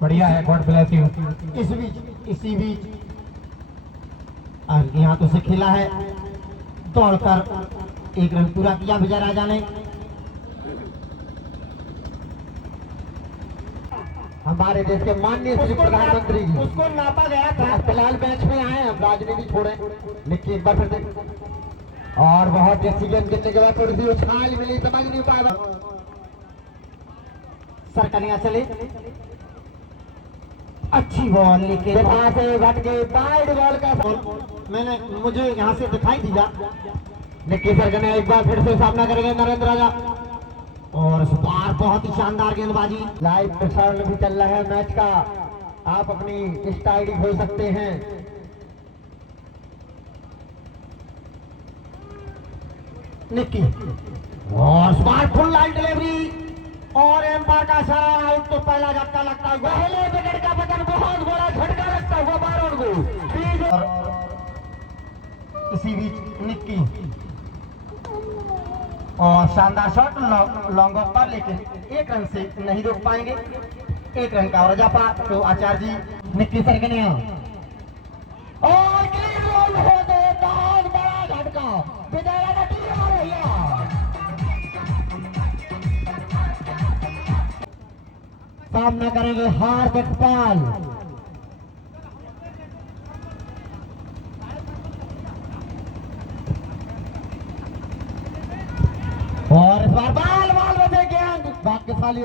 बढ़िया है, God bless you. इसी बीच और यहाँ तो से खेला है, दौड़कर एक रन पूरा किया विजय राजा ने। हमारे देश के माननीय श्री प्रधानमंत्री जी उसको नापा गया था। फिलहाल मैच में आए हैं, राजनीति छोड़े, लेकिन एक बार फिर और बहुत अच्छी गेंद गिरने के बाद थोड़ी सी उछाल मिली, समझ नहीं पाया सरकनिया चले। अच्छी बॉल लेके से भटके वाइड बॉल का मैंने मुझे यहाँ से दिखाई दिया, लेकिन सरकनिया एक बार फिर से सामना करेंगे नरेंद्र राजा। और इस बार बहुत ही शानदार गेंदबाजी। लाइव प्रसारण भी चल रहा है मैच का, आप अपनी इंस्टा आईडी खोल सकते हैं। निक्की और इस बार फुल लाइन डिलीवरी और एम्पायर का सारा आउट। तो पहला झटका लगता है, पहले विकेट का पतन, बहुत बड़ा झटका लगता हुआ बारह को। इसी बीच निक्की और शानदार शॉट लॉन्ग ऑफ पर, लेकिन एक रन से नहीं रोक पाएंगे। एक रन का और जापा तो आचार्य जी। निक्की सरकनिया और बहुत बड़ा झटका विजय राजा टीम आ रही है। सामना करेंगे हार्दिक पाल। और इस बार बाल बचे गेंद भाग्यशाली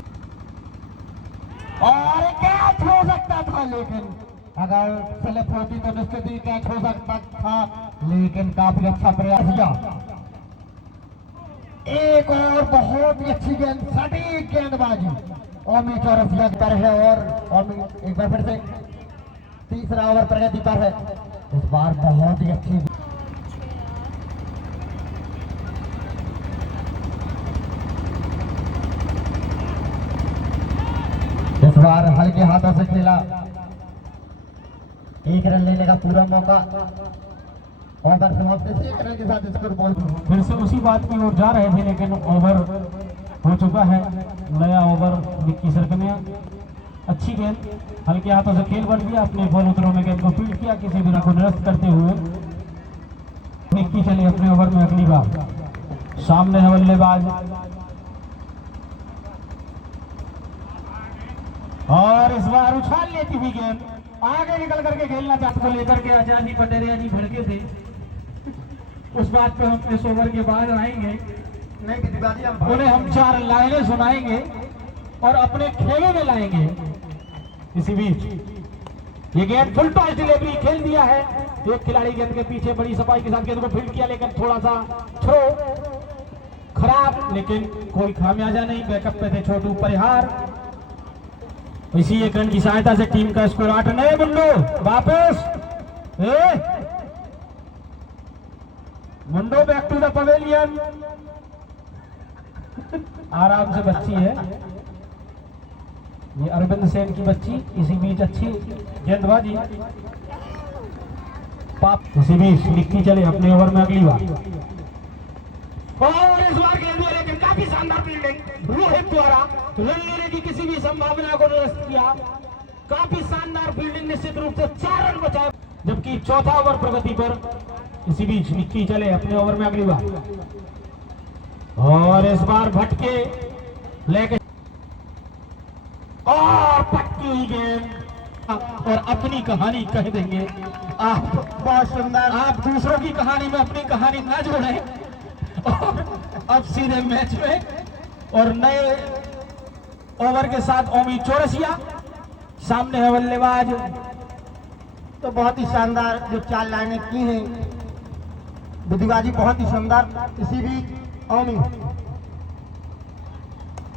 और कैच हो सकता था, लेकिन अगर स्लिप होती तो निश्चित ही कैच हो सकता था, लेकिन काफी अच्छा प्रयास किया। एक और बहुत ही अच्छी गेंद, सटीक गेंदबाजी ओमी चौरसिया की तरह है। और ओमी एक बार फिर से तीसरा ओवर प्रगति पर है, इस बार बहुत ही अच्छी। इस बार हल्के हाथों से खेला, एक रन लेने का पूरा मौका। ओवर समाप्ति से एक रन के साथ स्कोर बॉल फिर से उसी बात की ओर जा रहे थे, लेकिन ओवर हो चुका है। नया ओवर निक्की सरकनिया, अच्छी गेंद हल्के हाथों से खेल बढ़ दिया, अपने बॉल उतरों में गेंद को फील्ड किया, किसी भी को निरस्त करते हुए निक्की चले अपने ओवर में अगली बार। सामने है बल्लेबाज और इस बार उछाल लेती हुई गेंद आगे निकल करके खेलना चाहते को लेकर के आचार्य पटेरिया जी भड़के थे। उस बात पे हम इस ओवर के बाद आएंगे, उन्हें हम 4 लाइनें सुनाएंगे और अपने खेमे में लाएंगे। इसी बीच ये गेंद फुल टॉस डिलीवरी खेल दिया है, एक खिलाड़ी गेंद के पीछे बड़ी सफाई के साथ गेंद को फील्ड किया, लेकिन थोड़ा सा थ्रो खराब, लेकिन कोई खामियाजा नहीं। बैकअप पे थे छोटू परिहार। इसी एक रन की सहायता से टीम का स्कोर 8 नए। मुंडो वापस, मुंडो बैक टू द पवेलियन। आराम से बच्ची है ये, अरविंद सेन की बच्ची। इसी बीच अच्छी गेंदबाजी, इसी बीच निक्की चले अपने ओवर में अगली बार। और इस बार गेंद, लेकिन काफी शानदार फील्डिंग रोहित द्वारा रन लेने की किसी भी संभावना को निरस्त किया। काफी शानदार फील्डिंग, निश्चित रूप से 4 रन बचाए, जबकि चौथा ओवर प्रगति पर। इसी बीच निक्की चले अपने ओवर में अगली बार और इस बार भटके लेके और पटकी हुई गेंद और अपनी कहानी कह देंगे आप। बहुत सुंदर, आप दूसरों की कहानी में अपनी कहानी ना जोड़ें। और अब सीधे मैच में और नए ओवर के साथ ओमी चौरसिया। सामने है बल्लेबाज। तो बहुत ही शानदार जो 4 लाइनें की हैं, बुद्धिबाजी बहुत ही शानदार। इसी बीच ओमी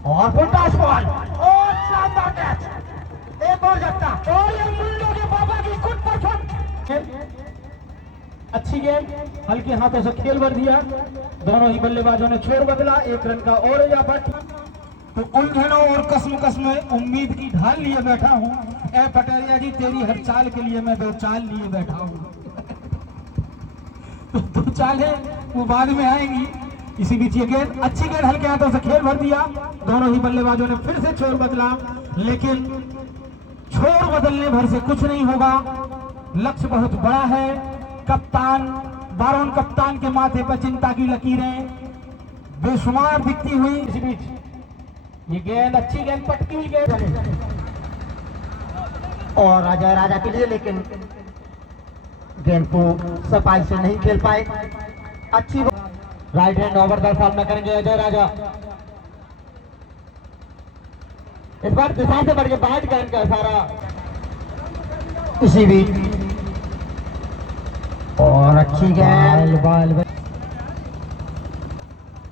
और फुलटॉस बॉल और शानदार कैच, एक और झटका और ये मुंडो के बाबा की गुड परफॉर्मेंस। अच्छी गेंद हल्के हाथों से खेल भर दिया, दोनों ही बल्लेबाजों ने छोर बदला। 1 रन का और इजाफा। तो उलझनों और कसम उम्मीद की ढाल लिए बैठा हूँ। ए पटेरिया जी, तेरी हर चाल के लिए मैं 2 चाल लिए बैठा हूँ। तो 2 चालें वो बाद में आएंगी। इसी बीच ये गेंद, अच्छी गेंद हल्के हाथों से खेल भर दिया, दोनों ही बल्लेबाजों ने फिर से छोर बदला, लेकिन छोर बदलने भर से कुछ नहीं होगा, लक्ष्य बहुत बड़ा है। कप्तान बारोन कप्तान के माथे पर चिंता की लकीरें बेशुमार दिखती हुई। इसी बीच ये गेंद, अच्छी गेंद, पटकी हुई गेंद और अजय राजा के लिए, लेकिन गेंद को सफाई से नहीं खेल पाए। अच्छी राइट हैंड ओवर का सामना करेंगे अजय राजा। इस बार दिशा से बढ़ के बैट गेंद का इशारा। इसी बीच और अच्छी गेंद, बाल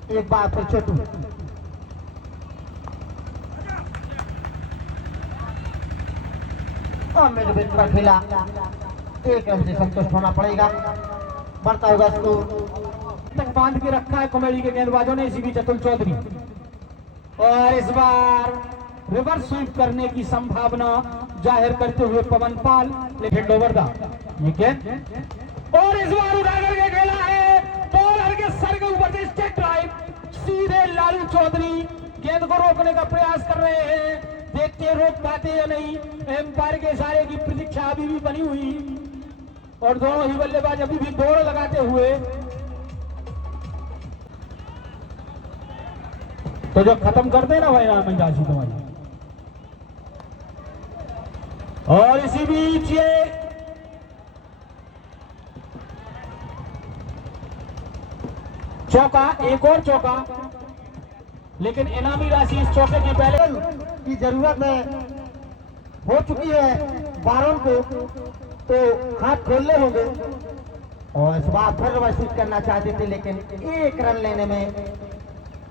एक बार फिर छोटू। मिड विकेट पर खेला, एक रन से संतुष्ट होना पड़ेगा। बढ़ता होगा तक बांध के रखा है कॉमेडी के गेंदबाजों ने। इसी बीच अतुल चौधरी, और इस बार रिवर्स स्वीप करने की संभावना जाहिर करते हुए पवन पाल, लेकिन ओवर दा ये गेंद, और इस बार उठा करके खेला है बॉलर के सर के ऊपर से स्टेट ड्राइव, सीधे लालू चौधरी गेंद को रोकने का प्रयास कर रहे हैं। देखते रोक पाते या नहीं, एम्पायर के इशारे की प्रतीक्षा अभी भी बनी हुई, और दोनों ही बल्लेबाज अभी भी दौड़ लगाते हुए। तो जो खत्म कर देना भाई नाम राशि तुम्हारी। और इसी बीच ये चौका, एक और चौका, लेकिन इनामी राशि इस चौके के पहले की जरूरत है हो चुकी है बारोन को, तो हाथ खोलने होंगे। और इस बार फिर रिवर्स करना चाहते थे, लेकिन एक रन लेने में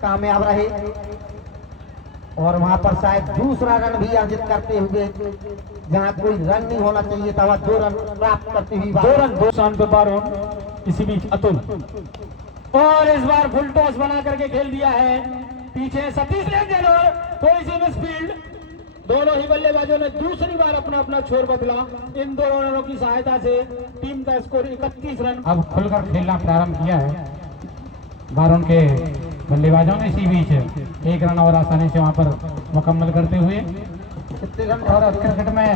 कामयाब रहे, और वहां पर शायद दूसरा रन भी अर्जित करते हुए, जहां कोई रन नहीं होना चाहिए था, वह 2 रन प्राप्त करती हुई। 2 रन 2 स्थान पर बारोन। इसी बीच अतुल, और इस बार फुल टॉस बना करके खेल दिया है। पीछे सतीश रंजन और थोड़ी सी मिसफील्ड, दोनों ही बल्लेबाजों ने दूसरी बार अपना अपना छोर बदला। इन दोनों रनों की सहायता से टीम का स्कोर 31 रन। अब खुलकर खेलना प्रारंभ किया है बारोन के बल्लेबाजों ने। इसी बीच 1 रन और आसानी से वहां पर मुकम्मल करते हुए। और क्रिकेट में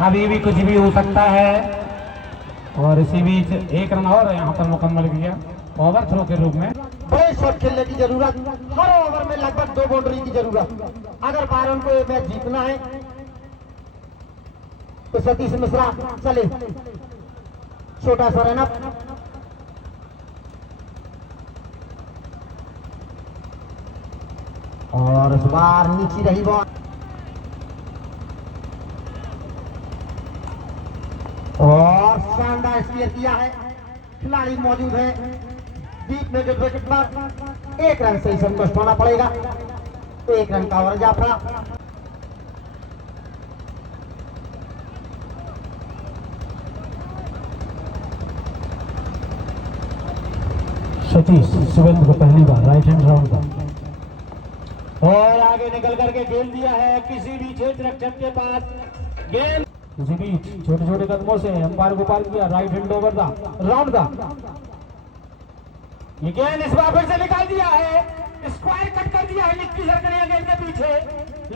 अभी भी कुछ भी हो सकता है, और इसी बीच 1 रन और यहाँ पर मुकम्मल किया ओवर थ्रो के रूप में। बड़े शॉट खेलने की जरूरत, हर ओवर में लगभग 2 बाउंड्री की जरूरत। अगर बारोन को ये मैच जीतना है तो सतीश मिश्रा चले, छोटा सा रन अप। और इस बार नीचे रही बॉल, और शानदार स्पीयर किया है। खिलाड़ी मौजूद है डीप में विकेट पर, 1 रन से ही संतुष्ट होना पड़ेगा। 1 रन का और जाफरा। सतीश सुवेंद्र को पहली बार राइट हैंड राउंड का, और आगे निकल करके खेल दिया है किसी भी क्षेत्र रक्षक के पास गेंद। इसी बीच छोटे छोटे कदमों से अंपायर को पार किया, राइट हैंड ओवर दा राउंड दा। ये गेंद इस बार फिर से निकाल दिया है, स्क्वायर कट कर दिया है निक्की सरकरिया गेंद के पीछे,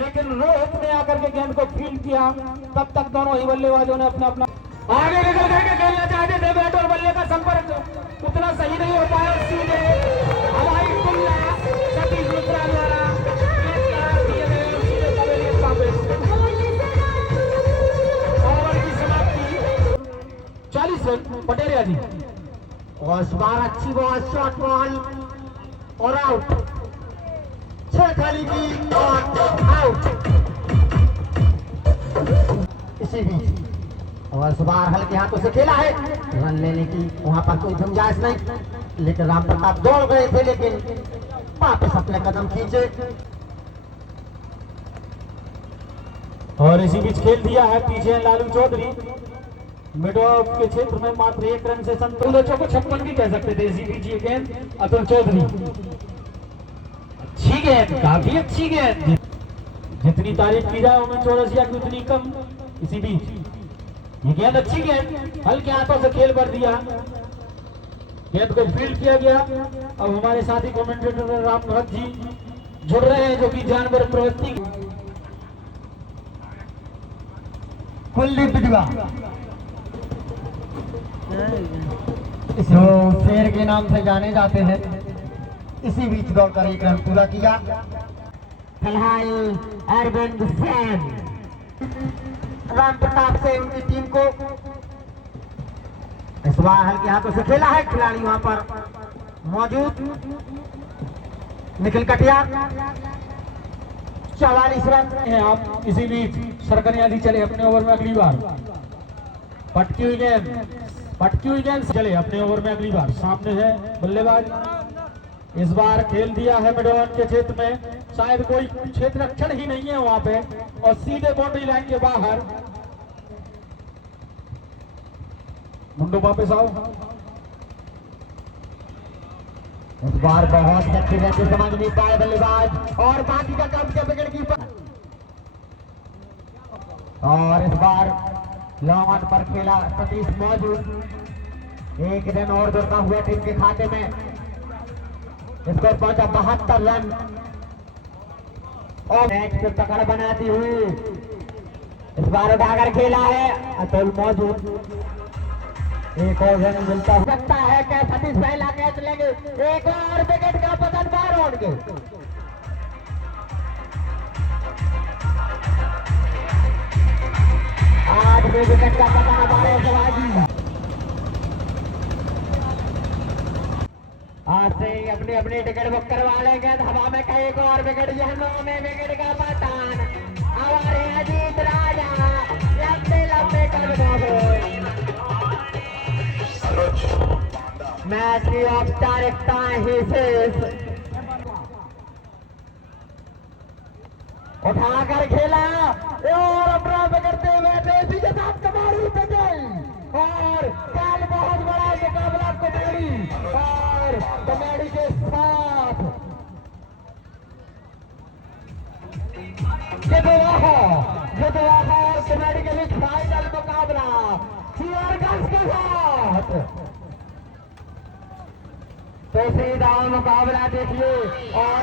लेकिन रोहित ने आकर के गेंद को फील्ड किया। तब तक दोनों ही बल्लेबाजों ने अपना अपना आगे निकल करके खेलना चाहते थे। बैट और बल्ले का संपर्क उतना सही नहीं हो पाया, सीधे हवाई तुल्ला सतीश मिश्रा द्वारा ओवर की समाप्ति 40 रन पटेरिया जी। और इस बार अच्छी बॉल, शॉर्ट बॉल और आउट। 6 खाली की और आउट। इसी बीच और इस बार हल्के हाथों से खेला है, रन लेने की वहां पर कोई गुंजाइश नहीं, लेकिन राम प्रताप दौड़ गए थे, लेकिन वापस अपने कदम खींचे। और इसी बीच खेल दिया है पीछे लालू चौधरी, मिड ऑफ के क्षेत्र में मात्र 1 रन से संतोष को 56 की कह सकते थे। इसी बीच ये गेंद अतुल चौधरी, अच्छी गेंद, काफी अच्छी गेंद, जितनी तारीफ की जाए उमेश चौरसिया की उतनी कम। इसी बीच ये गेंद, अच्छी गेंद, हल्के हाथों से खेल भर दिया, गेंद को फील्ड किया गया। अब हमारे साथी कमेंटेटर राम भरत जी जुड़ रहे हैं, जो कि जानवर प्रवृत्ति कुलदीप बिजवा जो शेर के नाम से जाने जाते हैं, इसी बीच दौड़ कर एक रन पूरा किया। फिलहाल अरविंद सेन राम प्रताप से उनकी टीम को इस बार हल्के हाथों से खेला है। खिलाड़ी वहां पर मौजूद निखिल कटिया 44 रन हैं आप। इसी बीच सरकनिया जी चले अपने ओवर में अगली बार। पटकी हुई गेंद चले अपने ओवर में अगली बार। सामने है बल्लेबाज, इस बार खेल दिया है मिडवन के क्षेत्र में। शायद कोई क्षेत्र रक्षण ही नहीं है वहां पे और सीधे बाउंड्री लाइन के बाहर। मुंडो वापस आओ। इस बार बहुत अच्छी रहते समझ नहीं पाए बल्लेबाज और बाकी का काम किया विकेट कीपर। और इस बार लॉन्ग ऑन पर खेला सतीश मौजूद। एक रन और जोड़ना हुआ टीम के खाते में। स्कोर पहुंचा 72 रन और मैच पे पकड़ बनाती हुई इस बार उठाकर खेला है अतुल मौजूद। एक और रन मिलता हो सकता है। क्या सतीश पहला कैच लेंगे? एक और विकेट का पतन बार उड़ के। आज भी विकेट का पतन हमारे शिवाजी। आज से अपनी अपनी टिकट बुक करवा लेंगे। हवा में कई एक और विकेट, यह 9 में विकेट का पतन हमारे अजीत राजा लंबे लंबे कदमों। मैच की औपचारिकता ही शेष। उठाकर खेला और अपना पकड़ते हुए देसी के साथ कमारी पटेल और कल बहुत बड़ा मुकाबला कमेडी और कमेडी के साथ जितवा और कमेडी के बीच फाइनल मुकाबला चियरगंज के साथ। तो सीधा मुकाबला देखिए और